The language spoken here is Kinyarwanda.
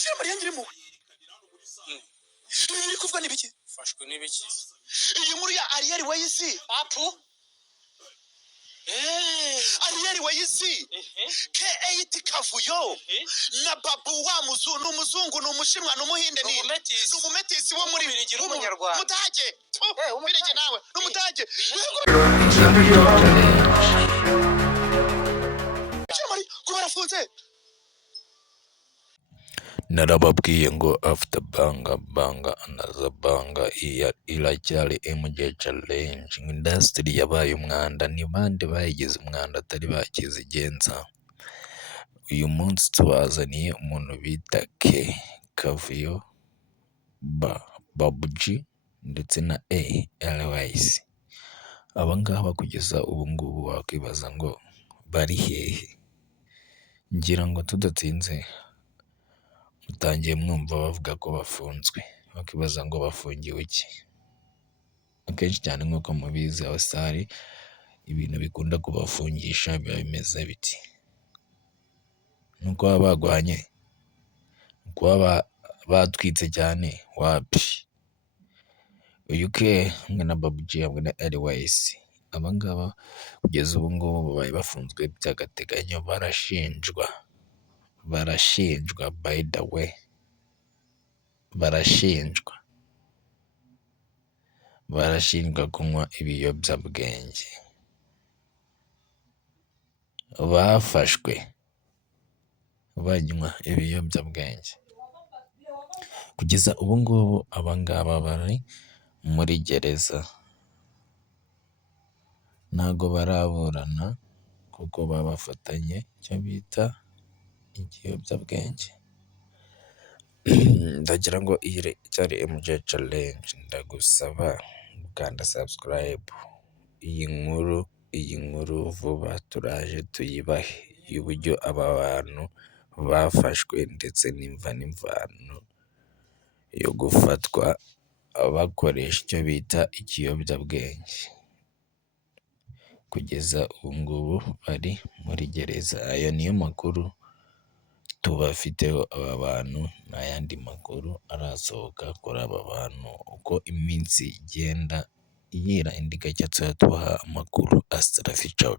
Bikira Mariya ngirimo iri kuvuga nibiki fashwe n'ibiki iyi nkuru ya Ariel Wayizi apu Ariel Wayizi K8 Kavuyo na Babu wa n'umuzungu n'umushinwa n'umuhinde ni umumetisi wo muri Mudage umurege nawe n'umudage kubarafunze narababwiye ngo after banga anaza banga iracyari MJ challenge industry yabaye umwanda ni bande bayigize umwanda atari bakizigenza uyu munsi tubazaniye umuntu bita Kavuyo Babuji ndetse na ALYC abangaba kugeza ubu ngubu wakwibaza ngo bari hehe ngira ngo tudatinze mutangiye mwumva bavuga ko bafunzwe bakibaza ngo bafungiwe iki akenshi cyane nk'uko mubizi abasare ibintu bikunda kubafungisha biba bimeze biti nuko baba bagwanye kuba batwitse cyane wapi uyu hamwe na Babuji hamwe na ALYC abangaba kugeza ubu ngubu babaye bafunzwe by'agateganyo barashinjwa by the way barashinjwa kunywa ibiyobyabwenge bafashwe banywa ibiyobyabwenge kugeza ubu ngubu abangaba bari muri gereza ntago baraburana kuko babafatanye icyo bita ikiyobyabwenge ndagira ngo iyi cyari MJ challenge ndagusaba gukanda subscribe iyi nkuru vuba turaje tuyibahe y'uburyo aba bantu bafashwe ndetse n'imvano yo gufatwa bakoresha icyo bita ikiyobyabwenge kugeza ubu ngubu bari muri gereza ayo niyo makuru tubafiteho aba bantu n'ayandi makuru arasohoka kuri aba bantu uko iminsi igenda yira indi gacya tubaha amakuru asitarafi cawu